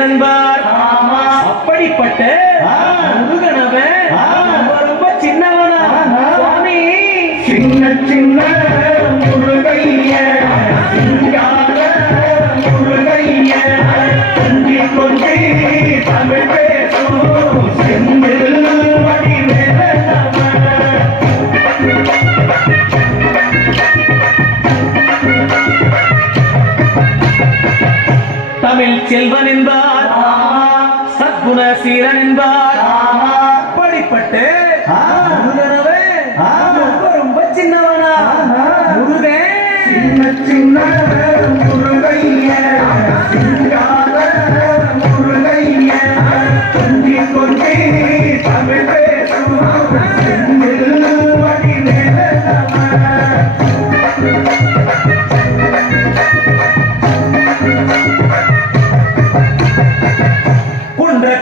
kanan ba? என்பார். படிப்பட்டு முருகனவே ரொம்ப ரொம்ப சின்னவனா. முருகன் சின்ன சின்ன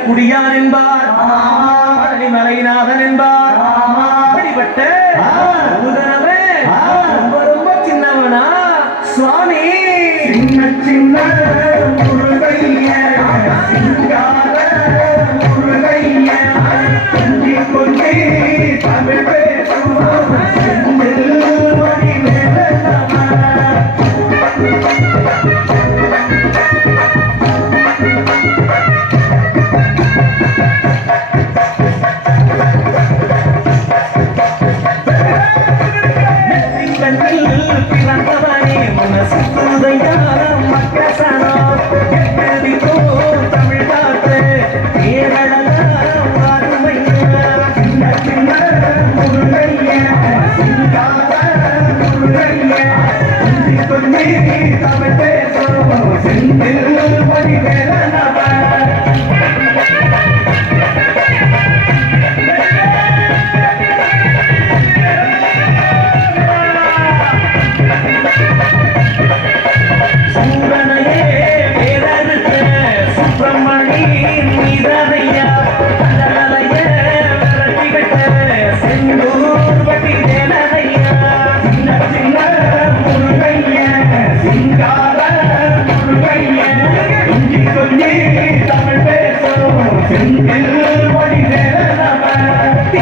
குடியான் என்பார். மலைநாதன் என்பார் அப்படிப்பட்ட பூதனவே ரொம்ப ரொம்ப சின்னவனா. சுவாமி. சின்ன சின்ன. meter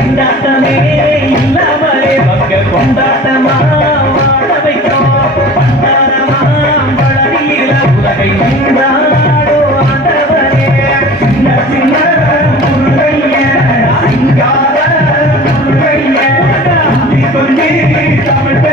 திண்டாட்டமே இல்லாமலே பக்க கொண்டாட்டமா தமிழ்